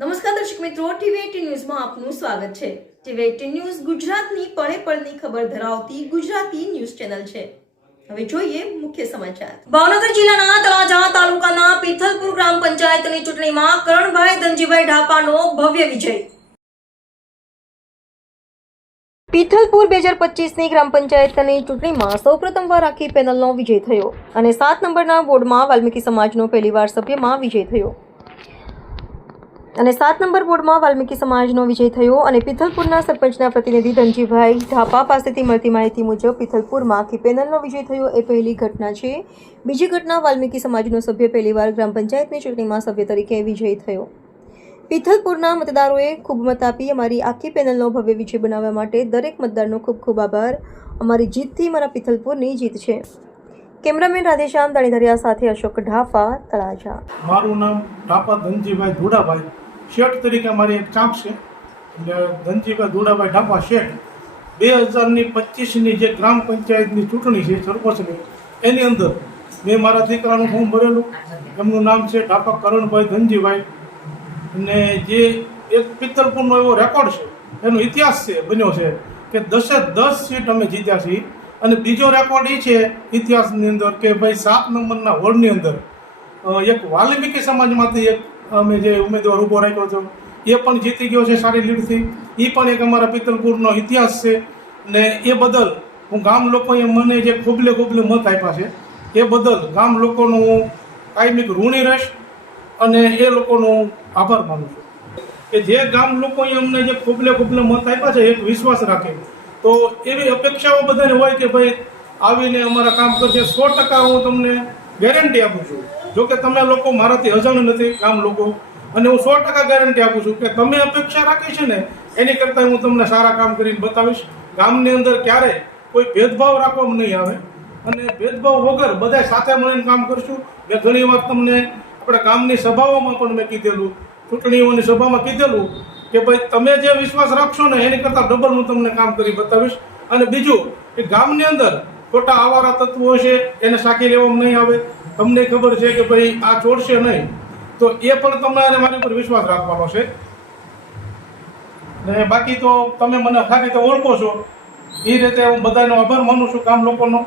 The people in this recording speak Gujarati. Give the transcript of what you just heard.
નમસ્કાર દર્શક મિત્રો ટીવી ન્યૂઝમાં આપનું સ્વાગત છે. ટીવી એટીન ન્યૂઝ ગુજરાતની પળે પળની ખબર ધરાવતી ગુજરાતી ન્યૂઝ ચેનલ છે. હવે જોઈએ મુખ્ય સમાચાર. ભાવનગર જિલ્લાના તળાજા તાલુકાના પિથલપુર ગ્રામ પંચાયતની ચૂંટણીમાં કરણભાઈ ધનજીભાઈ ઢાપાનો ભવ્ય વિજય. પિથલપુર બે હજાર પચીસની ગ્રામ પંચાયતની ચૂંટણીમાં સૌપ્રથમવાર આખી પેનલનો વિજય થયો અને સાત નંબરના વોર્ડમાં વાલ્મીકી સમાજનો પહેલીવાર સભ્યમાં વિજય થયો. અને સાત નંબર બોર્ડમાં વાલ્મીકી સમાજનો વિજય થયો અને પિથલપુરના સરપંચના પ્રતિનિધિ ધનજીભાઈ ઢાપા પાસેથી મળતી માહિતી મુજબ પિથલપુરમાં કે પેનલનો વિજય થયો. એ પહેલી ઘટના છે. બીજી ઘટના વાલ્મીકી સમાજનો સભ્ય પહેલીવાર ગ્રામ પંચાયતની ચૂંટણીમાં સભ્ય તરીકે વિજય થયો. પિથલપુરના મતદારોએ ખૂબ મત આપી અમારી આખી પેનલનો ભવ્ય વિજય બનાવવા માટે દરેક મતદારનો ખૂબ ખૂબ આભાર. અમારી જીતથી મારા પિથલપુરની જીત છે. કેમેરામેન રાધેશ્યામ, દાણીધરિયા સાથે અશોક ઢાફા, તળાજા. મારું નામ ઢાફા ધનજીભાઈ ધુડાભાઈ શેઠ તરીકે મારી એક ચાંક છે. એટલે ધનજીભાઈ ધુડાભાઈ ઢાફા શેઠ બે હજારની પચીસની જે ગ્રામ પંચાયતની ચૂંટણી છે સરપંચની એની અંદર મેં મારા દીકરાનું ફોર્મ ભરેલું. એમનું નામ છે ઢાપા કરણભાઈ ધનજીભાઈ. અને જે એક પિત્તરપુરનો એવો રેકોર્ડ છે, એનો ઇતિહાસ છે, બન્યો છે કે દસે દસ સીટ અમે જીત્યા છીએ. અને બીજો રેકોર્ડ એ છે ઇતિહાસની અંદર કે ભાઈ સાત નંબરના વોર્ડની અંદર એક વાલ્મીકી સમાજમાંથી એક અમે જે ઉમેદવાર ઊભો રાખ્યો હતો, એ પણ જીતી ગયો છે સારી લીડથી. એ પણ એક અમારા પિત્તલપુરનો ઇતિહાસ છે ને એ બદલ હું ગામ લોકોએ મને જે ખોબલે ખોબલે મત આપ્યા છે, એ બદલ ગામ લોકોનો હું કાયમિક ઋણી રહીશ અને એ લોકોનો આભાર માનું છું. કે જે ગામ લોકોએ અમને જે ખોબલે ખોબલે મત આપ્યા છે, એક વિશ્વાસ રાખે. તો એવી અપેક્ષાઓ બધાને હોય કે ભાઈ આવીને અમારા કામ કરશે સો ટકા હું તમને ગેરંટી આપું છું. જો કે તમે લોકો મારાથી અજાણ નથી કામ લોકો. અને હું સો ટકા ગેરંટી આપું છું કે તમે અપેક્ષા રાખી છે ને, એની કરતાં હું તમને સારા કામ કરીને બતાવીશ. ગામની અંદર ક્યારેય કોઈ ભેદભાવ રાખવામાં નહીં આવે. અને ભેદભાવ વગર બધા સાથે મળીને કામ કરશું. મેં ઘણી વાર તમને આપણા ગામની સભાઓમાં પણ મેં કીધેલું. ચૂંટણીઓની સભામાં કીધેલું કે ભાઈ તમે જે વિશ્વાસ રાખશો ને એની કરતાં ડબલ હું તમને કામ કરી બતાવીશ. અને બીજું કે ગામની અંદર ખોટા આવારા તત્વો છે એને સાકી લેવામાં નહીં આવે. તમને ખબર છે કે ભાઈ આ છોડશે નહીં. તો એ પણ તમારે મારી ઉપર વિશ્વાસ રાખવાનો છે. ને બાકી તો તમે મને સારી રીતે ઓળખો છો. એ રીતે હું બધાનો આભાર માનું છું કામ લોકોનો.